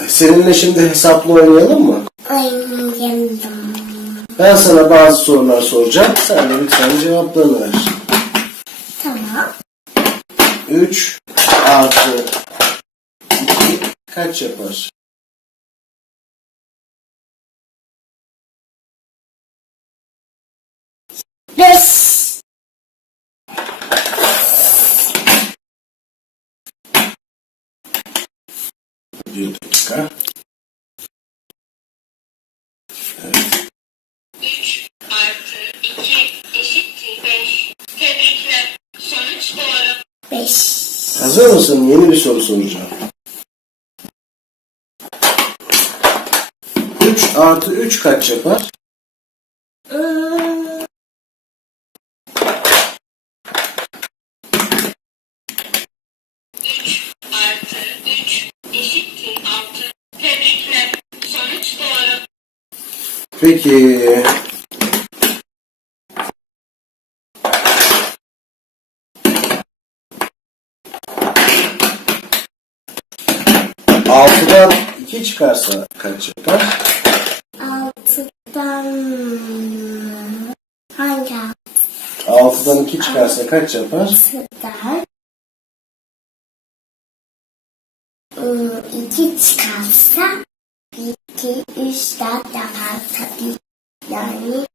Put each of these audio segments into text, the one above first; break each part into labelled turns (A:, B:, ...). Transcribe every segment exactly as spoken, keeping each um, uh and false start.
A: Seninle şimdi hesaplı oynayalım mı?
B: Oynayalım.
A: Ben sana bazı sorular soracağım. Sen de lütfen cevaplarını ver.
B: Tamam.
A: üç artı iki kaç yapar?
B: Beş.
A: Bir dakika. Evet.
C: üç artı iki eşittir beş. Tebrikler. Sonuç doğru.
B: Beş.
A: Hazır mısın? Yeni bir soru soracağım. üç artı üç kaç yapar?
B: Hmm.
C: üç artı üç eşittir altı. Tebrikler. Sonuç doğru.
A: Peki. altıdan iki çıkarsa kaç yapar?
B: Altıdan hangi
A: altıdan iki çıkarsa kaç yapar?
B: altıdan ıı, iki çıkarsa iki, üç, dört yapar tabii. Yani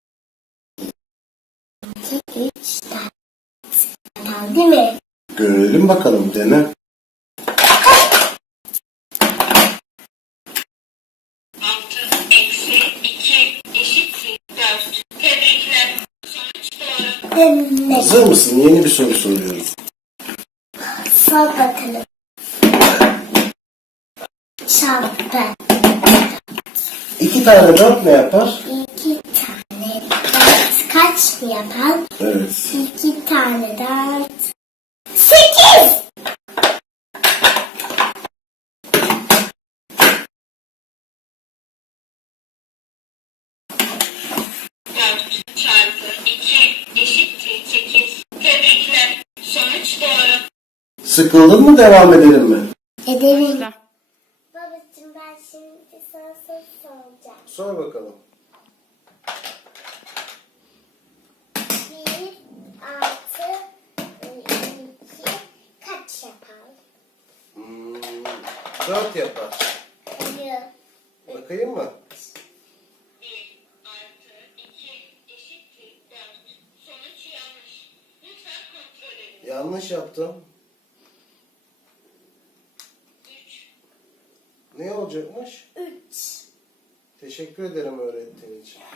B: iki, üç, dört yapar değil mi?
A: Görelim bakalım, dene.
C: altı eksi iki eşittir dört. Tebrikler. Sonuç doğru.
B: Demek.
A: Hazır mısın? Yeni bir soru soruyorum.
B: Sor bakalım. Çarpı.
A: iki tane dört ne yapar?
B: İki tane dört kaç mı yapar?
A: Evet.
B: İki tane dört. Sekiz.
C: dört çarpı iki eşittir sekiz. Tebrikler. Sonuç doğru.
A: Sıkıldın mı, devam edelim mi?
B: Edelim. Babacığım ben şimdi sana soru soracağım.
A: Sor bakalım.
B: Bir artı iki kaç yapar?
A: Hmm, dört yapar.
B: Hayır.
A: Bakayım mı?
C: bir artı iki eşittir dört. Sonuç yanlış. Lütfen kontrol edin.
A: Yanlış yaptım.
C: üç
A: Ne olacakmış?
B: Üç.
A: Teşekkür ederim öğrettiğin için.